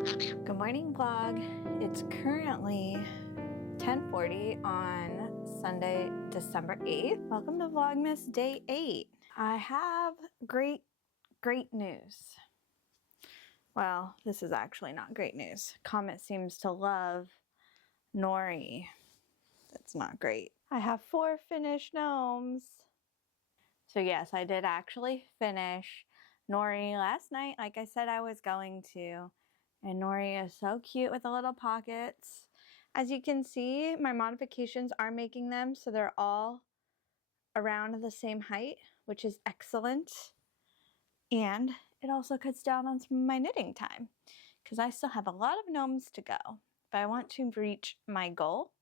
Good morning, vlog. It's currently 10:40 on Sunday, December 8th. Welcome to Vlogmas Day 8. I have great news. Well, this is actually not great news. Comet seems to love nori. That's not great. I have 4 finished gnomes. So yes, I did actually finish nori last night, like I said I was going to. And nori is so cute with the little pockets. As you can see, my modifications are making them so they're all around the same height, which is excellent. And it also cuts down on some of my knitting time because I still have a lot of gnomes to go if I want to reach my goal.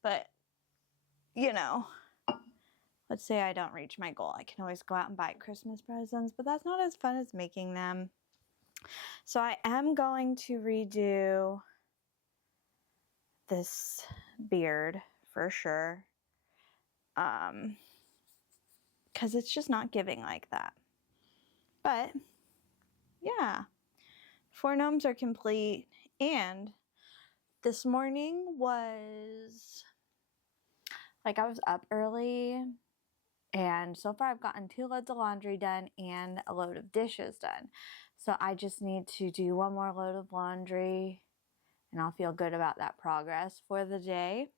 But, you know, let's say I don't reach my goal. I can always go out and buy Christmas presents, but that's not as fun as making them. So I am going to redo this beard for sure. Because it's just not giving like that. But yeah, 4 gnomes are complete. And this morning was like I was up early. And so far I've gotten 2 loads of laundry done and a load of dishes done. So I just need to do 1 more load of laundry and I'll feel good about that progress for the day.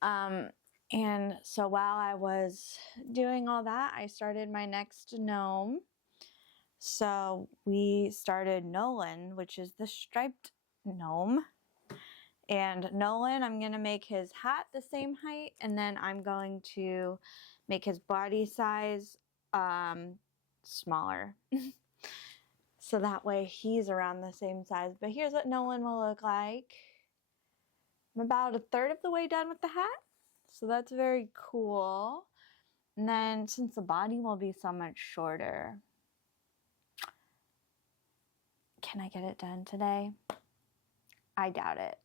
And so while I was doing all that, I started my next gnome. So we started Nolan, which is the striped gnome. And Nolan, I'm going to make his hat the same height, and then I'm going to make his body size smaller. So that way he's around the same size. But here's what Nolan will look like. I'm about 1/3 of the way done with the hat. So that's very cool. And then since the body will be so much shorter, can I get it done today? I doubt it.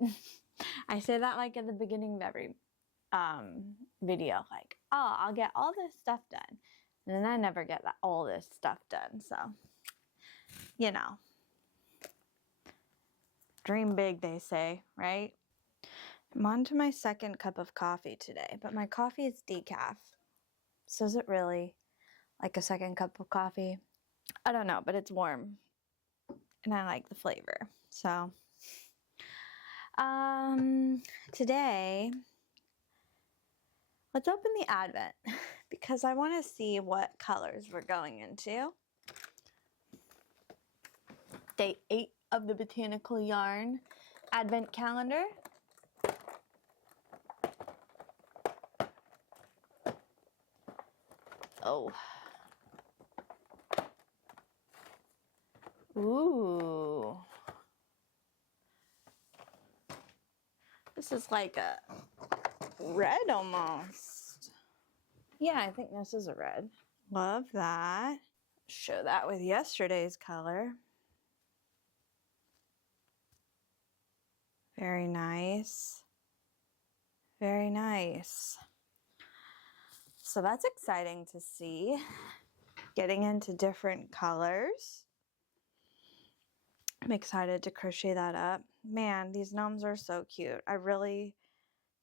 I say that like at the beginning of every video, like, oh, I'll get all this stuff done. And then I never get all this stuff done. So, you know, dream big, they say, right? I'm on to my 2nd cup of coffee today, but my coffee is decaf. So is it really like a 2nd cup of coffee? I don't know, but it's warm and I like the flavor. So, today, let's open the advent because I want to see what colors we're going into. Day 8 of the Botanical Yarn Advent Calendar. Oh. Ooh. This is like a red almost. Yeah, I think this is a red. Love that. Show that with yesterday's color. Very nice. Very nice. So that's exciting to see. Getting into different colors. I'm excited to crochet that up. Man, these gnomes are so cute. I really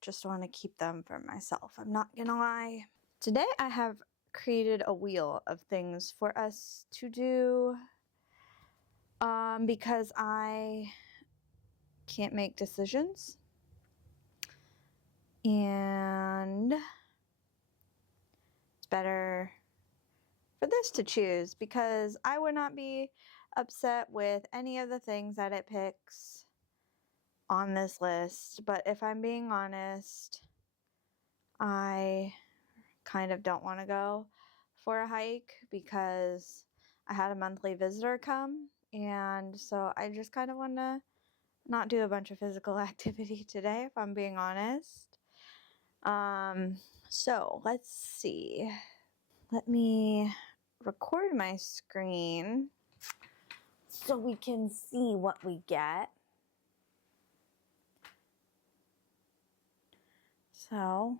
just want to keep them for myself. I'm not gonna lie. Today I have created a wheel of things for us to do because I can't make decisions. And it's better for this to choose because I would not be upset with any of the things that it picks on this list. But if I'm being honest, I kind of don't want to go for a hike because I had a monthly visitor come, and so I just kind of want to not do a bunch of physical activity today, if I'm being honest. So let's see. Let me record my screen so we can see what we get. So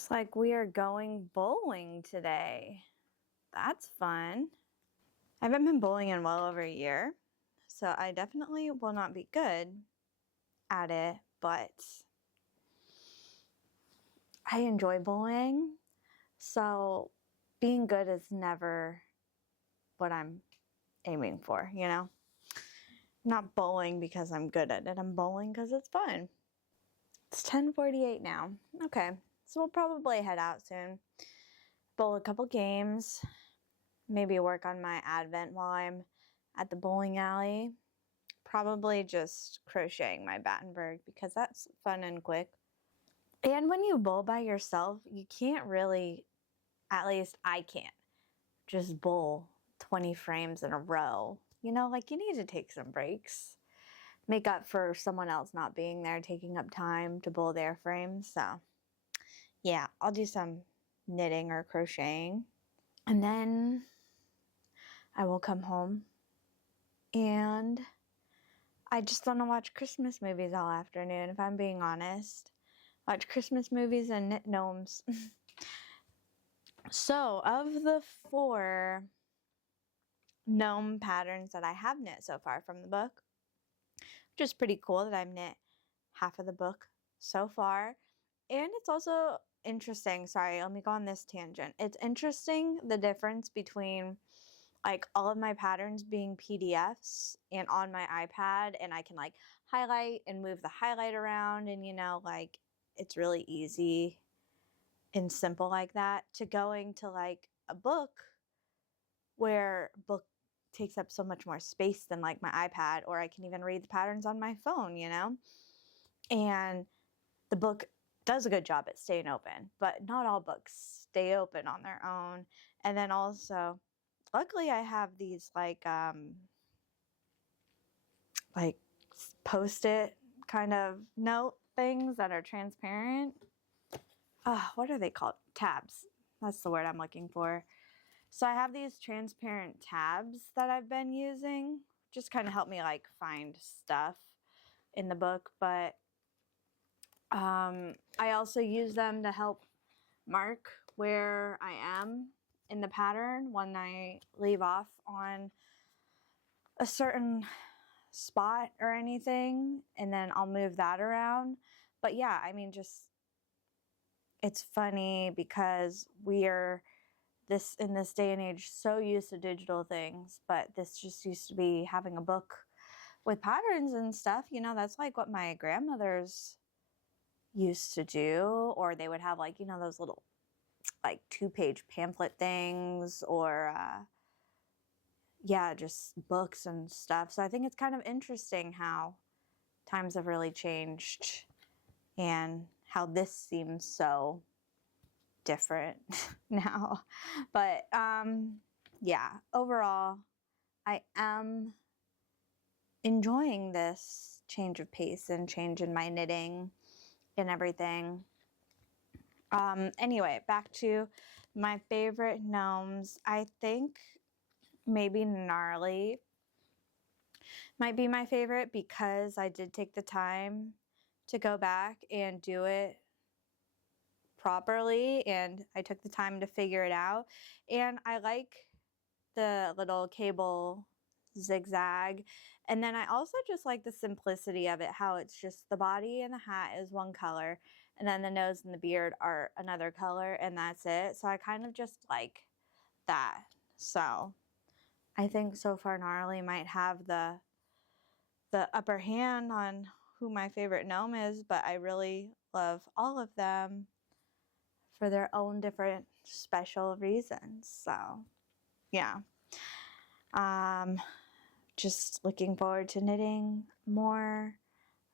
Looks like we are going bowling today. That's fun. I haven't been bowling in well over a year, so I definitely will not be good at it, but I enjoy bowling, so being good is never what I'm aiming for, you know? I'm not bowling because I'm good at it. I'm bowling because it's fun. It's 10:48 now. Okay, so we'll probably head out soon. Bowl a couple games. Maybe work on my advent while I'm at the bowling alley. Probably just crocheting my Battenberg because that's fun and quick. And when you bowl by yourself, you can't really, at least I can't, just bowl 20 frames in a row. You know, like you need to take some breaks. Make up for someone else not being there, taking up time to bowl their frames. So yeah, I'll do some knitting or crocheting. And then I will come home and I just want to watch Christmas movies all afternoon, if I'm being honest. Watch Christmas movies and knit gnomes. So, of the 4 gnome patterns that I have knit so far from the book, which is pretty cool that I've knit half of the book so far. And it's also interesting, sorry, let me go on this tangent. It's interesting the difference between like all of my patterns being PDFs and on my iPad, and I can like highlight and move the highlight around, and you know, like it's really easy and simple like that, to going to like a book where book takes up so much more space than like my iPad, or I can even read the patterns on my phone, you know? And the book does a good job at staying open, but not all books stay open on their own. And then also, luckily I have these like post-it kind of note things that are transparent. What are they called? Tabs. That's the word I'm looking for. So I have these transparent tabs that I've been using. Just kind of help me like find stuff in the book. But I also use them to help mark where I am in the pattern when I leave off on a certain spot or anything. And then I'll move that around. But yeah, I mean, just it's funny because we are in this day and age so used to digital things, but this just used to be having a book with patterns and stuff. You know, that's like what my grandmothers used to do, or they would have like, you know, those little like 2-page pamphlet things, or yeah, just books and stuff. So I think it's kind of interesting how times have really changed and how this seems so different now. But yeah, overall I am enjoying this change of pace and change in my knitting and everything. Anyway, back to my favorite gnomes. I think maybe Gnarly might be my favorite because I did take the time to go back and do it properly, and I took the time to figure it out. And I like the little cable zigzag, and then I also just like the simplicity of it, how it's just the body and the hat is one color, and then the nose and the beard are another color, and that's it. So I kind of just like that. So I think so far Gnarly might have the upper hand on who my favorite gnome is, but I really love all of them for their own different special reasons. So yeah, just looking forward to knitting more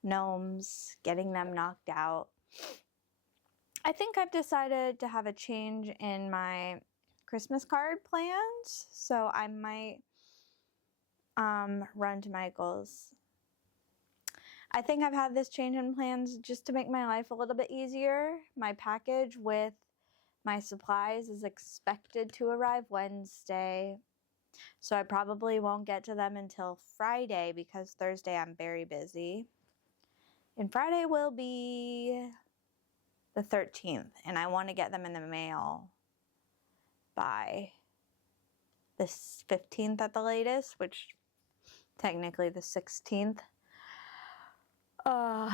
gnomes, getting them knocked out. I think I've decided to have a change in my Christmas card plans, so I might run to Michael's. I think I've had this change in plans just to make my life a little bit easier. My package with my supplies is expected to arrive Wednesday, so I probably won't get to them until Friday because Thursday I'm very busy. And Friday will be the 13th, and I want to get them in the mail by the 15th at the latest, which technically the 16th,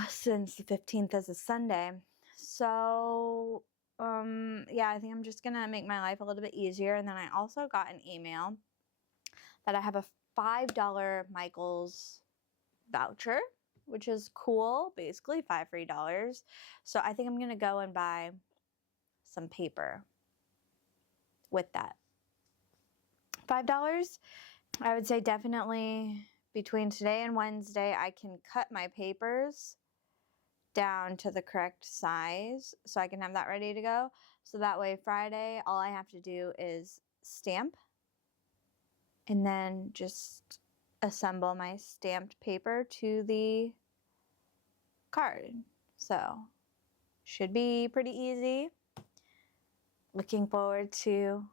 since the 15th is a Sunday. So yeah, I think I'm just gonna make my life a little bit easier. And then I also got an email that I have a $5 Michaels voucher, which is cool, basically $5 free. So I think I'm gonna go and buy some paper with that $5. I would say definitely between today and Wednesday I can cut my papers down to the correct size so I can have that ready to go. So that way Friday all I have to do is stamp and then just assemble my stamped paper to the card. So should be pretty easy. Looking forward to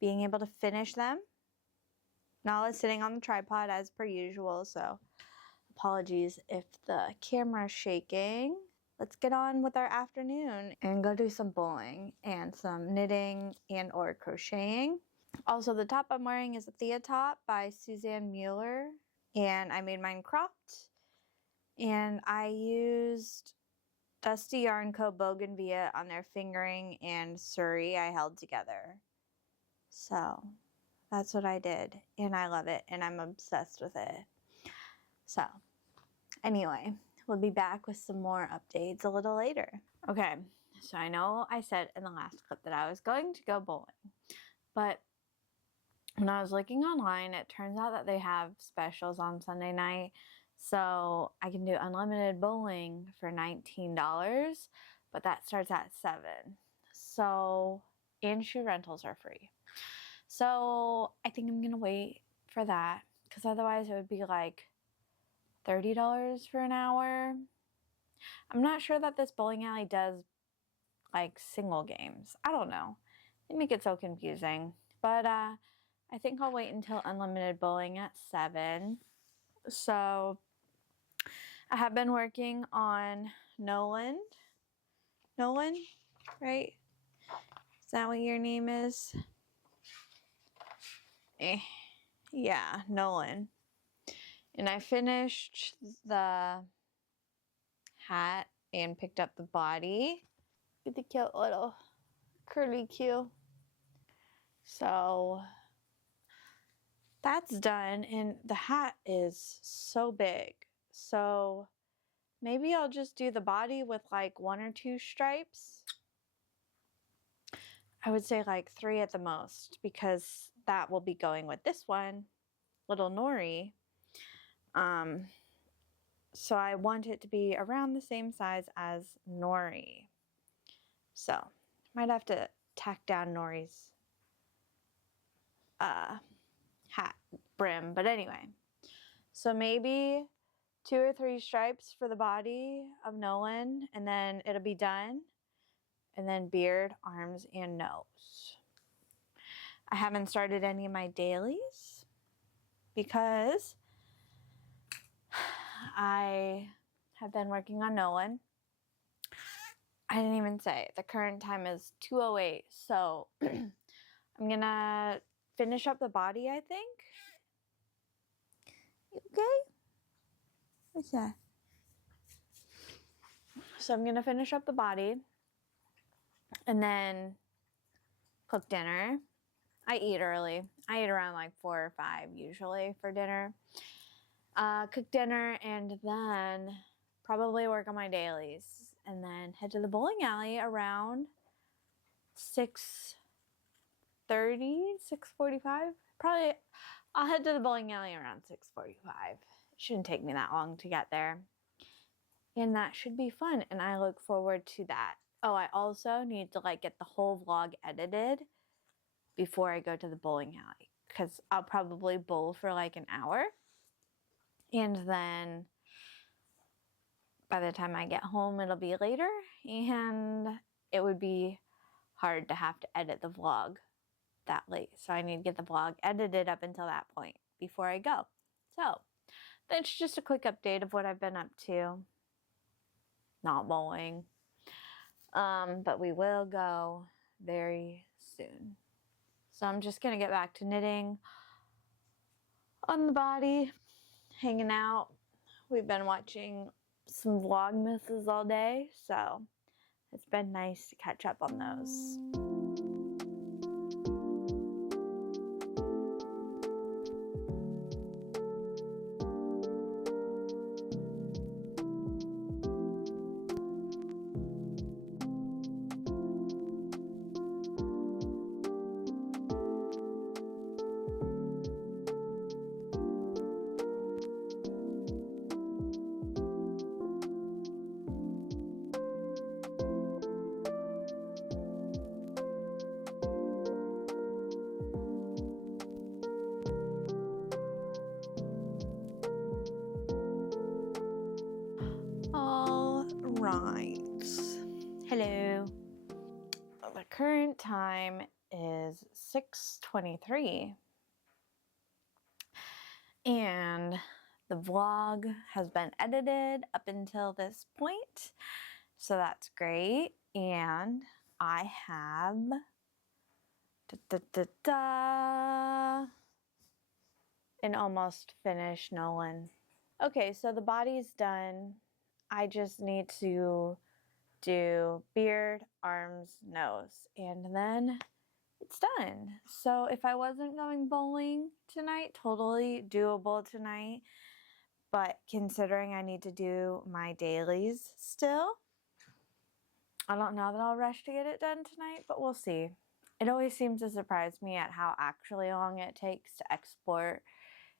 being able to finish them. Nala's sitting on the tripod as per usual, so apologies if the camera's shaking. Let's get on with our afternoon and go do some bowling and some knitting and or crocheting. Also, the top I'm wearing is a Thea top by Suzanne Mueller, and I made mine cropped, and I used Dusty Yarn Co. Bougainvillea on their fingering and Surrey I held together. So that's what I did, and I love it, and I'm obsessed with it. So anyway, we'll be back with some more updates a little later. Okay, so I know I said in the last clip that I was going to go bowling, but when I was looking online, it turns out that they have specials on Sunday night. So I can do unlimited bowling for $19, but that starts at 7. So, and shoe rentals are free. So I think I'm going to wait for that, because otherwise it would be like $30 for an hour. I'm not sure that this bowling alley does like single games. I don't know. They make it so confusing. But I think I'll wait until unlimited bowling at 7. So I have been working on Nolan, right? Is that what your name is? Yeah, Nolan. And I finished the hat and picked up the body. Get the cute little curly Q. So that's done, and the hat is so big. So maybe I'll just do the body with like 1 or 2 stripes. I would say like 3 at the most, because that will be going with this one, little Nori. So I want it to be around the same size as Nori. So might have to tack down Nori's hat brim, but anyway. So maybe 2 or 3 stripes for the body of Nolan, and then it'll be done. And then beard, arms, and nose. I haven't started any of my dailies because I have been working on Nolan. I didn't even say, the current time is 2:08, so I'm gonna finish up the body, I think. You okay? What's that? So I'm gonna finish up the body and then cook dinner. I eat early. I eat around like 4 or 5 usually for dinner. Cook dinner and then probably work on my dailies, and then head to the bowling alley around 6:30, 6:45. Probably I'll head to the bowling alley around 6:45. It shouldn't take me that long to get there. And that should be fun, and I look forward to that. Oh, I also need to like get the whole vlog edited before I go to the bowling alley, because I'll probably bowl for like an hour, and then by the time I get home it'll be later, and it would be hard to have to edit the vlog that late. So I need to get the vlog edited up until that point before I go. So that's just a quick update of what I've been up to. Not bowling. But we will go very soon. So I'm just gonna get back to knitting on the body, hanging out. We've been watching some vlogmases all day, so it's been nice to catch up on those. All right. Hello. The current time is 6:23. And the vlog has been edited up until this point. So that's great. And I have an almost finished Nolan. Okay, so the body's done. I just need to do beard, arms, nose, and then it's done. So if I wasn't going bowling tonight, totally doable tonight. But considering I need to do my dailies still, I don't know that I'll rush to get it done tonight, but we'll see. It always seems to surprise me at how actually long it takes to export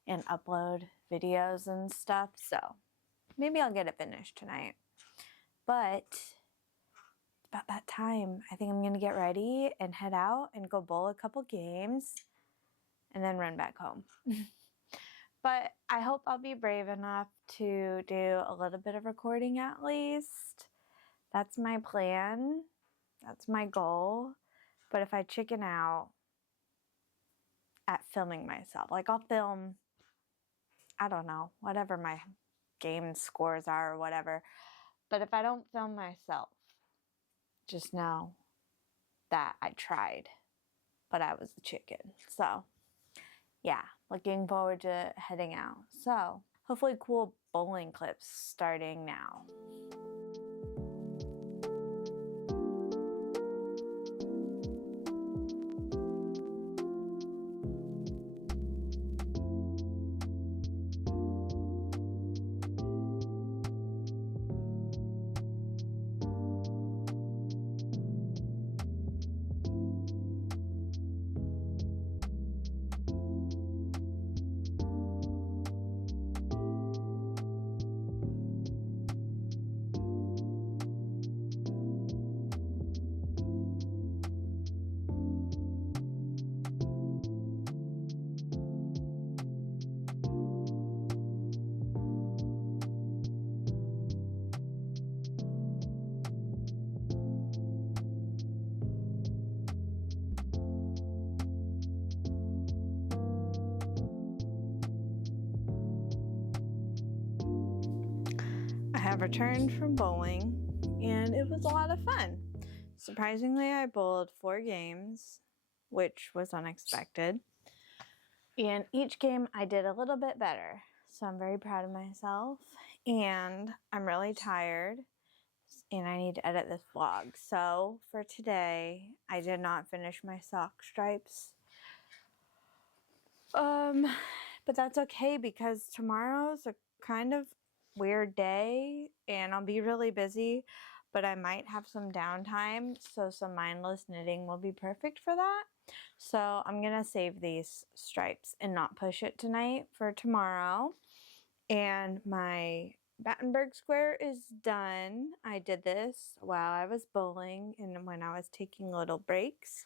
and upload videos and stuff. So maybe I'll get it finished tonight. But it's about that time. I think I'm going to get ready and head out and go bowl a couple games and then run back home. But I hope I'll be brave enough to do a little bit of recording at least. That's my plan. That's my goal. But if I chicken out at filming myself, like I'll film, I don't know, whatever my game scores are or whatever. But if I don't film myself, just know that I tried, but I was the chicken. So yeah, looking forward to heading out. So hopefully cool bowling clips starting now. I have returned from bowling and it was a lot of fun. Surprisingly, I bowled 4 games, which was unexpected. And each game I did a little bit better. So I'm very proud of myself. And I'm really tired and I need to edit this vlog. So for today, I did not finish my sock stripes. But that's okay because tomorrow's a kind of weird day and I'll be really busy, but I might have some downtime, so some mindless knitting will be perfect for that. So I'm gonna save these stripes and not push it tonight for tomorrow. And my Battenberg square is done. I did this while I was bowling and when I was taking little breaks.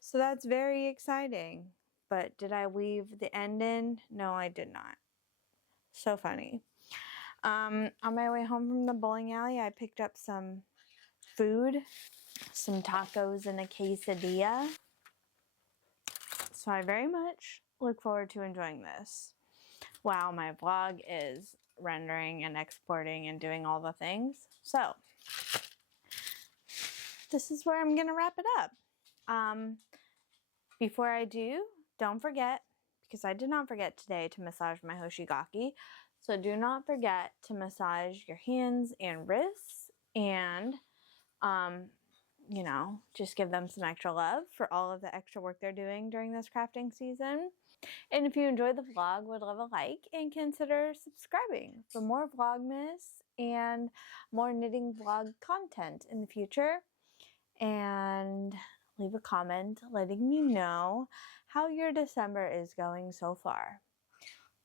So that's very exciting. But did I weave the end in? No, I did not. So funny. On my way home from the bowling alley, I picked up some food, some tacos and a quesadilla. So I very much look forward to enjoying this. Wow, my vlog is rendering and exporting and doing all the things. So this is where I'm gonna wrap it up. Before I do, don't forget, because I did not forget today to massage my Hoshigaki, so do not forget to massage your hands and wrists, and you know, just give them some extra love for all of the extra work they're doing during this crafting season. And if you enjoyed the vlog, would love a like and consider subscribing for more Vlogmas and more knitting vlog content in the future. And leave a comment letting me know how your December is going so far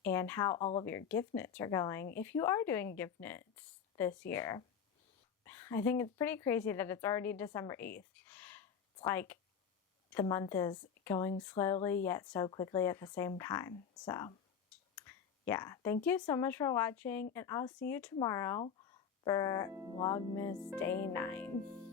and how all of your gift knits are going if you are doing gift knits this year. I think it's pretty crazy that it's already December 8th. It's like the month is going slowly yet so quickly at the same time. So yeah, thank you so much for watching, and I'll see you tomorrow for Vlogmas Day 9.